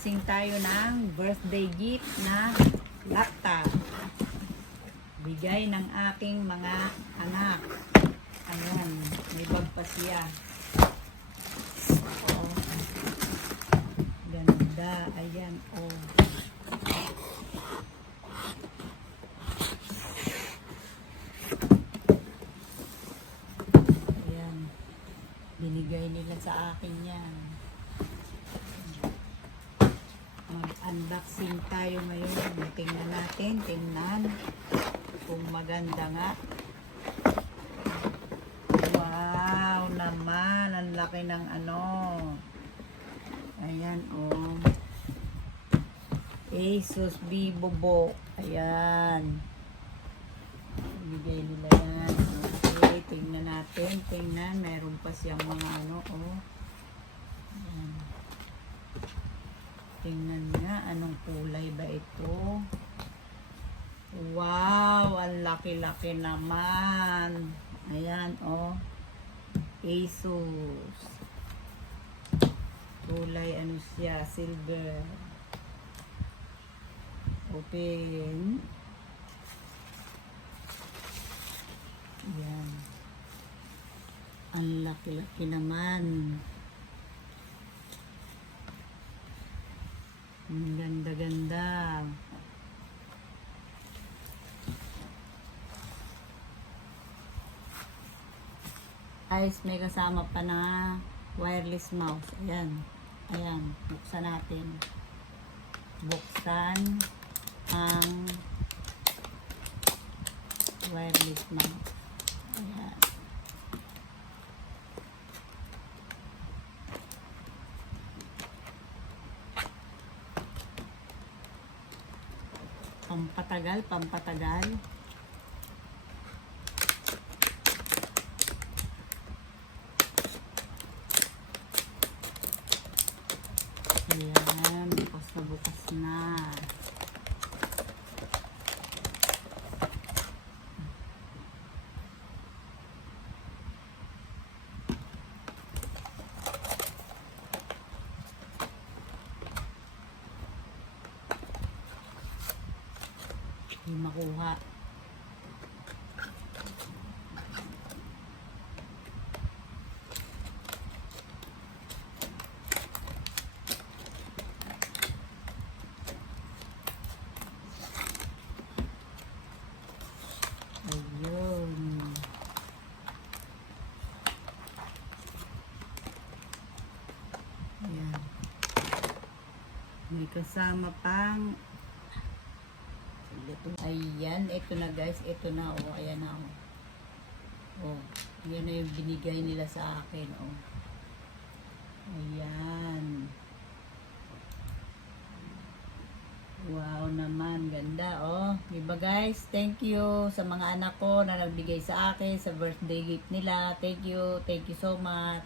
Unboxing tayo ng birthday gift na laptop. Bigay ng aking mga anak. Ayan, may bag pa siya. Oh, ganda. Ayan, oh. Ayan. Binigay nila sa akin yan. Mag-unboxing tayo ngayon. Tingnan natin. Tingnan kung maganda nga. Wow naman. Ang laki ng ano. Ayan oh. Asus VIVOBOOK. Ayan. Bigay nila yan. Okay. Tingnan natin. Tingnan. Meron pa siyang mga ano oh. Ayan. Tingnan nga, anong kulay ba ito? Wow, ang laki-laki naman. Ayan, oh. Asus. Kulay, ano siya, silver. Open. Ayan. Ang laki-laki naman. Ang ganda-ganda. Guys, may kasama pa na wireless mouse. Ayan. Ayan. Buksan natin. Buksan ang wireless mouse. Ayan. Pampatagal, pampatagal. Ayan, bukas na bukas na. Hindi makuha. Ayun. Ayan. May kasama pang ayan, ito na guys, ito na oh, ayan na oh. Oh, yan na yung binigay nila sa akin oh. Ayan. Wow naman, ganda oh. Diba guys, thank you sa mga anak ko na nagbigay sa akin sa birthday gift nila. Thank you so much.